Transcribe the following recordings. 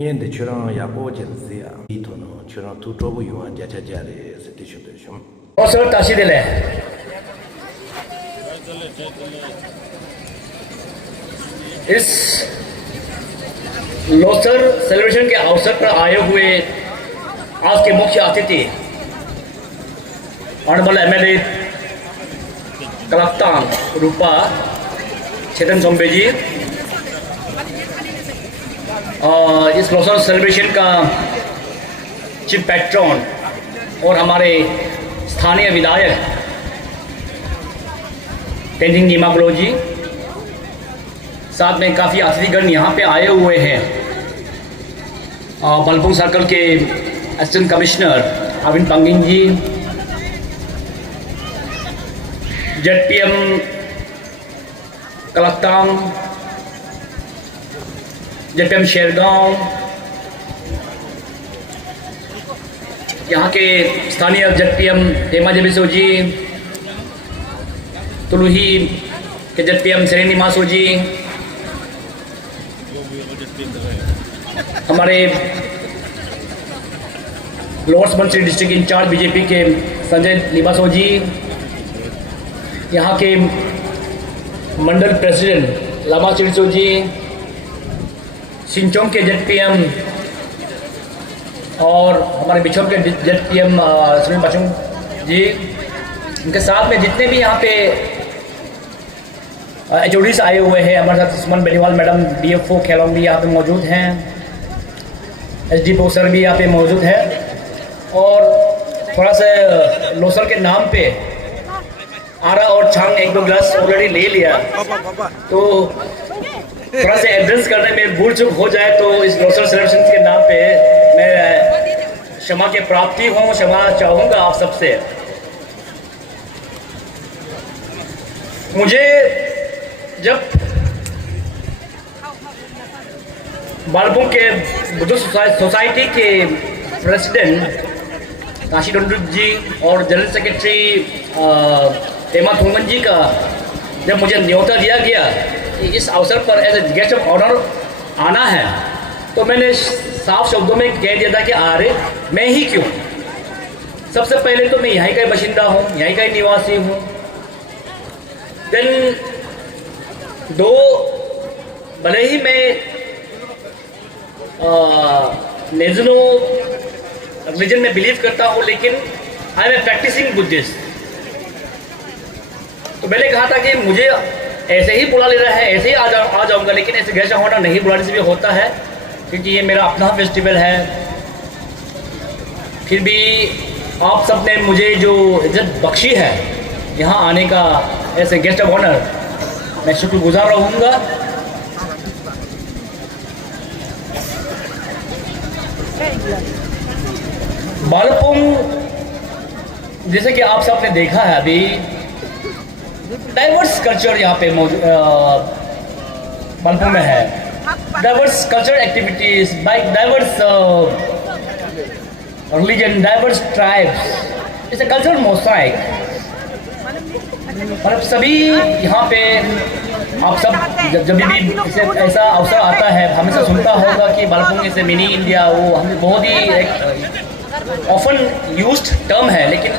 yen de churang ya po chen zia yi to no churang tu to bu yuan ja cha ja de se ti shu de shum अवसर ताशी दिले इस Losar celebration के अवसर पर आए हुए आज के मुख्य अतिथि ऑनरेबल एमएलए कलकत्ता रूपा चेतन सोम्बे जी, इस लोसर सेलिब्रेशन का चीफ पैट्रन और हमारे स्थानीय विधायक तेंजिंग नीमागलो जी, साथ में काफ़ी अतिथिगण यहाँ पे आए हुए हैं। बलपुंग सर्कल के असिस्टेंट कमिश्नर अरविंद पंगिन जी, जेडपीएम कलकत्तांग, जेडपीएम शेरगांव, यहाँ के स्थानीय जेडपीएम हेमा जेबिसो जी, तुलुही के जेडपीएम सेरेनी मासो जी, हमारे lower Subansiri district in charge BJP के संजय लिबासो जी, यहाँ के मंडल प्रेसिडेंट लामा चिड़सो जी, सिंचोंग के जेडपीएम और हमारे बिछोर के जेडपीएम सुनील बचुंग जी, उनके साथ में जितने भी यहाँ पे एचओडीज आए हुए हैं, हमारे साथ सुमन बेनीवाल मैडम डीएफओ खेलोंग भी यहाँ पे मौजूद हैं, एसडीपो सर भी यहाँ पे मौजूद है। और थोड़ा सा लोसर के नाम पे आरा और छांग ने एक दो गिलास ऑलरेडी ले लिया, तो थोड़ा सा एड्रेस करने में भूल चूक हो जाए तो इस लोसर सेलिब्रेशन के नाम पे मैं क्षमा के प्राप्ति हूँ, क्षमा चाहूँगा आप सबसे। मुझे जब बालपुर के बुद्धिस्ट सोसाइटी के प्रेसिडेंट काशी डोंडुक जी और जनरल सेक्रेटरी हेमा थोंगन जी का जब मुझे न्योता दिया गया कि इस अवसर पर as a guest of honour आना है, तो मैंने साफ शब्दों में कह दिया था कि अरे मैं ही क्यों, सबसे पहले तो मैं यहीं का ही बाशिंदा हूँ, यहीं का ही निवासी हूँ। देन दो भले ही मैं नेजनो रिलीजन में बिलीव करता हूँ, लेकिन I am a practising Buddhist. तो मैंने कहा था कि मुझे ऐसे ही बुला ले रहा है, ऐसे ही आ जाऊँगा, लेकिन ऐसे गेस्ट होना नहीं बुलाने से भी होता है, क्योंकि ये मेरा अपना फेस्टिवल है। फिर भी आप सब ने मुझे जो इज्जत बख्शी है यहाँ आने का ऐसे गेस्ट ऑफ ऑनर, मैं शुक्रगुजार रहूँगा। बालपुंग जैसे कि आप सबने देखा है, अभी डाइवर्स कल्चर यहाँ पे बालपुंग में है। Diverse culture activities by diverse religion, diverse tribes, it's a cultural mosaic. मतलब सभी यहाँ पे आप सब जब भी इसे ऐसा अवसर आता है, हमेशा सुनता होगा कि बालपुंग इज मिनी इंडिया, वो हम बहुत ही एक ऑफन यूज्ड टर्म है, लेकिन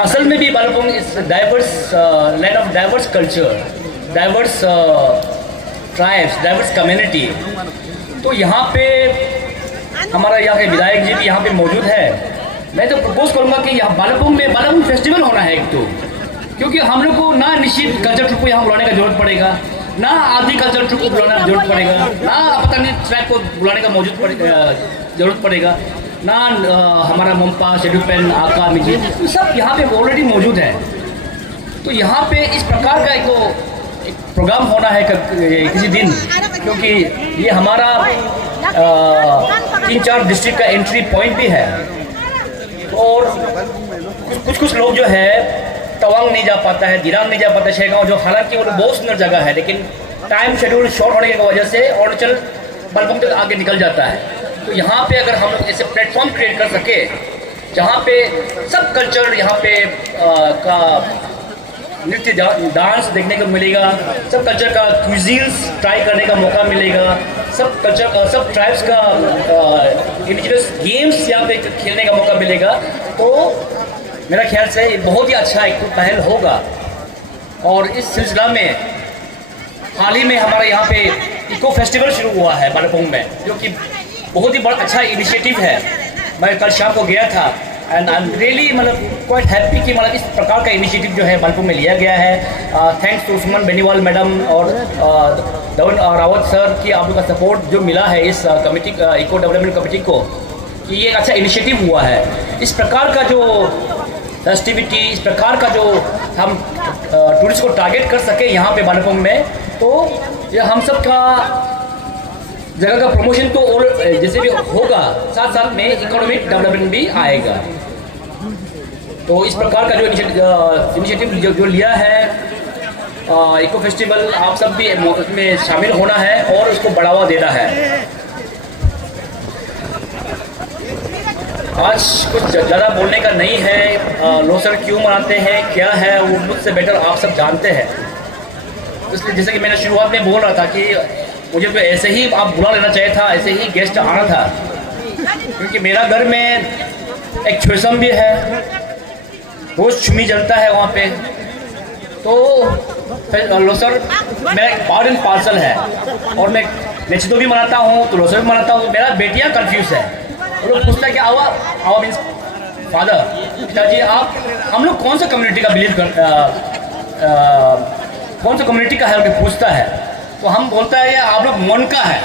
असल में भी Balpung is diverse land of diverse culture, diverse tribes, diverse community. तो यहाँ पे हमारा यहाँ के विधायक जी भी यहाँ पे मौजूद है। मैं तो प्रपोज करूँगा कि यहाँ बालपुंग में बालपुंग फेस्टिवल होना है एक तो, क्योंकि हम लोग को ना निश्चित कल्चर ट्रुप को यहाँ बुलाने का जरूरत पड़ेगा, ना आदि कल्चर ट्रुप को बुलाने का जरूरत पड़ेगा, ना पता नहीं ट्रैक को बुलाने का जरूरत पड़ेगा, ना हमारा मोम्पा, शेडुपेन, आका, मिजी, तो सब यहाँ पे ऑलरेडी मौजूद है। तो यहाँ पे इस प्रकार का एक प्रोग्राम होना है किसी दिन, क्योंकि ये हमारा 3-4 डिस्ट्रिक्ट का एंट्री पॉइंट भी है। और कुछ लोग जो है तवांग नहीं जा पाता है, दिरांग नहीं जा पाता है, शेरगांव, जो हालांकि वो बहुत सुंदर जगह है, लेकिन टाइम शेड्यूल शॉर्ट होने की वजह से अरुणाचल बालपुंग तक आगे निकल जाता है। तो यहाँ पे अगर हम लोग ऐसे प्लेटफॉर्म क्रिएट कर सके जहाँ पे सब कल्चर यहाँ पे का नृत्य डांस देखने को मिलेगा, सब कल्चर का क्यूजीन्स ट्राई करने का मौका मिलेगा, सब कल्चर सब ट्राइब्स का इंडिजिनस गेम्स यहाँ पे खेलने का मौका मिलेगा, तो मेरा ख्याल से ये बहुत ही अच्छा एक पहल होगा। और इस सिलसिला में हाल ही में हमारे यहाँ पे इको फेस्टिवल शुरू हुआ है बालापुंग में, जो कि बहुत ही बड़ा अच्छा इनिशिएटिव है। मैं कल शाम को गया था एंड आई एम रियली मतलब क्वाइट हैप्पी कि मतलब इस प्रकार का इनिशिएटिव जो है बालापुंग में लिया गया है। Thanks to Suman Beniwal madam और धवन रावत सर की आप लोग का सपोर्ट जो मिला है इस कमेटी इको डेवलपमेंट कमेटी को, कि ये एक अच्छा इनिशिएटिव हुआ है। इस प्रकार का जो फेस्टिविटी, इस प्रकार का जो हम टूरिस्ट को टारगेट कर सके यहाँ पे बालापुंग में, तो ये हम सब का जगह का प्रमोशन तो और जैसे भी होगा, साथ साथ में इकोनॉमिक डेवलपमेंट भी आएगा। तो इस प्रकार का जो इनिशिएटिव जो लिया है इको फेस्टिवल, आप सब भी इसमें शामिल होना है और उसको बढ़ावा देना है। आज कुछ ज़्यादा बोलने का नहीं है। लोसर क्यों मनाते हैं, क्या है, वो मुझसे बेटर आप सब जानते हैं। इसलिए जैसे कि मैंने शुरुआत में बोल रहा था कि मुझे तो ऐसे ही आप बुला लेना चाहिए था, ऐसे ही गेस्ट आना था, क्योंकि मेरा घर में एक छुसम भी है, रोज छुमी जलता है वहाँ पे। तो लोसर मेरा एक पार्ट एंड पार्सल है, और मैं नेचदो भी मनाता हूँ तो लोसर भी मनाता हूँ। मेरा बेटियाँ कन्फ्यूज है, वो लोग पूछता है कि आवा मीन्स फादर, पिताजी आप हम लोग कौन सा कम्युनिटी का बिलीव कौन सा कम्युनिटी का है, उनके पूछता है। तो हम बोलता है कि आप लोग मन का है,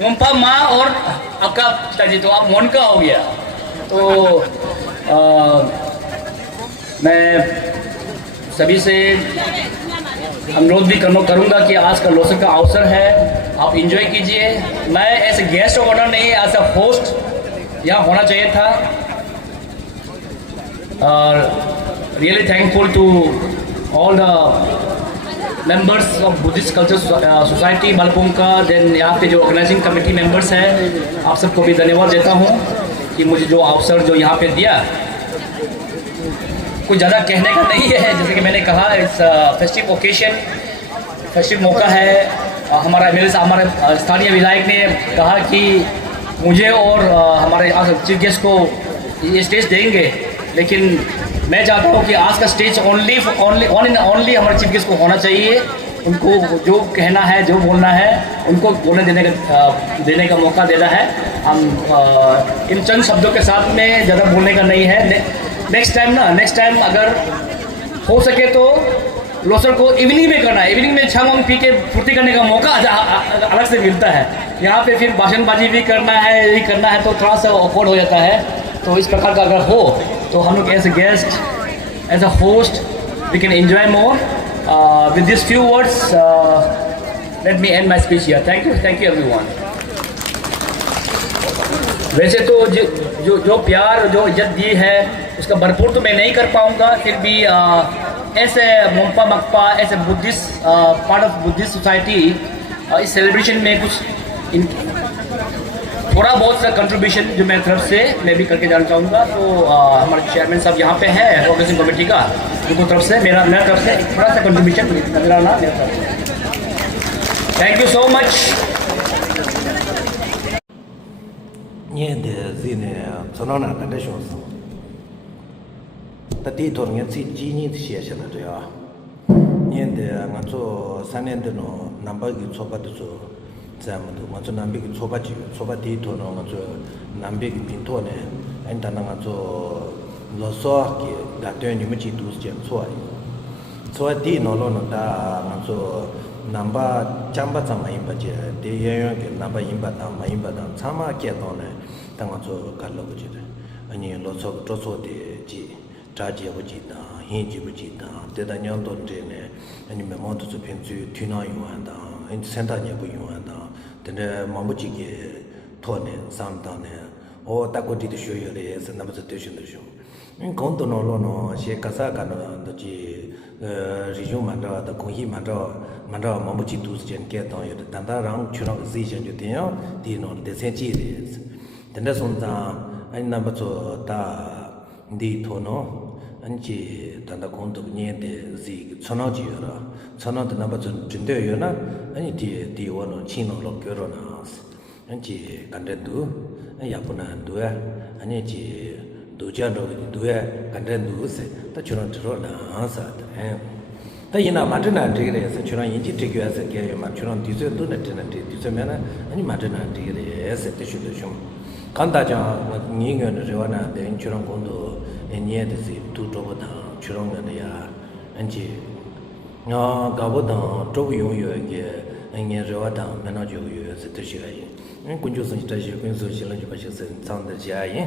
मोम्पा माँ और आपका पिताजी, तो आप मन का हो गया। तो मैं सभी से अनुरोध भी करूँगा कि आज का लोसर का अवसर है, आप इंजॉय कीजिए। मैं as a guest of honour नहीं, एज अ होस्ट यहाँ होना चाहिए था। और really thankful to all the members of Buddhist culture society Balapung का, देन यहाँ पे जो ऑर्गेनाइजिंग कमेटी मेंबर्स हैं, आप सबको भी धन्यवाद देता हूँ कि मुझे जो अवसर जो यहाँ पे दिया। कुछ ज़्यादा कहने का नहीं है, जैसे कि मैंने कहा इस फेस्टिव ओकेशन, फेस्टिव मौका है। हमारे स्थानीय विधायक ने कहा कि मुझे और हमारे चीफ गेस्ट को ये स्टेज देंगे, लेकिन मैं चाहता हूँ कि आज का स्टेज ओनली हमारे चीफ गेस्ट को होना चाहिए। उनको जो कहना है, जो बोलना है, उनको बोलने देने का मौका देना है। हम इन चंद शब्दों के साथ में ज़्यादा बोलने का नहीं है। नेक्स्ट टाइम अगर हो सके तो लोसर को इवनिंग में करना है। इवनिंग में छंग पी के फुर्ती करने का मौका अलग से मिलता है। यहाँ पे फिर भाषणबाजी भी करना है, यही करना है, तो थोड़ा सा ऑकवर्ड हो जाता है। तो इस प्रकार का अगर हो तो हम लोग as a guest, as a host, we can enjoy more. With this few words let me end my speech here. Thank you everyone. वैसे तो जो प्यार, जो इज्जत दी है, उसका भरपूर तो मैं नहीं कर पाऊँगा, फिर भी ऐसे मोम्पा मकपा, ऐसे Buddhist part of Buddhist society इस सेलिब्रेशन में कुछ थोड़ा बहुत सा कंट्रीब्यूशन जो मेरी तरफ से मैं भी करके जाना चाहूँगा। तो हमारे चेयरमैन साहब यहाँ पे हैं ऑर्गेनाइजिंग कमेटी का, उनको तरफ से मेरा तरफ से एक थोड़ा सा कंट्रीब्यूशन नजर आना मेरी तरफ से। Thank you so much. ये दे जीने सोना का देशों तती तो ने जी से चला तो या ये दे ngzo sanen de no number gi choba de so zamdu ngzo nambi gi choba ti to no ngzo nambi gi pin to ne en ta ngzo lo so ki da de ni mi ji du je so ti no lo no da ngzo namba chamba chama yin ba je de yan ge namba yin ba da ma yin ba da chama ke to ne ta ngzo ka lo ji de ani lo so to so de ji 자지 아버지다 hinji부지다 대단한 돈들네 아니면 모두 좀 편주 뒤나 요한다 센터냐 부요한다 근데 마무지게 돈에 상담에 오 딱고디도 쇼요래서 남자 되신다 쇼 건도노로노 시가사가노 도지 리조만다 공희만다 만다 마무지 두스전 게도 단다랑 추랑 지전도 돼요 디노 대세지레 근데 손자 아니 남자다 디 토노 안지 단다 공도 니에 지 천어지여라 천어도 나바 준대요나 아니 뒤에 원은 친노로 결혼하스 안지 간den도 야분한도야 아니지 도자로 도야 간den도세 다 저런 들어나사다 다이나 마트나 되게서 저런 인지 되게서 개요 저런 뒤에도 내는 뒤에면은 아니 마트나 되게서 뜻이도 좀 간다자 니견을 저나 된 저런 공도 니에듯이 두도보다 저런 거야 안지 가보다 조용요게 enge rewa dang mena jo yo se te shi ga yin kun ju sun ta shi kun su shi lan ju ba shi sen zang de jia yin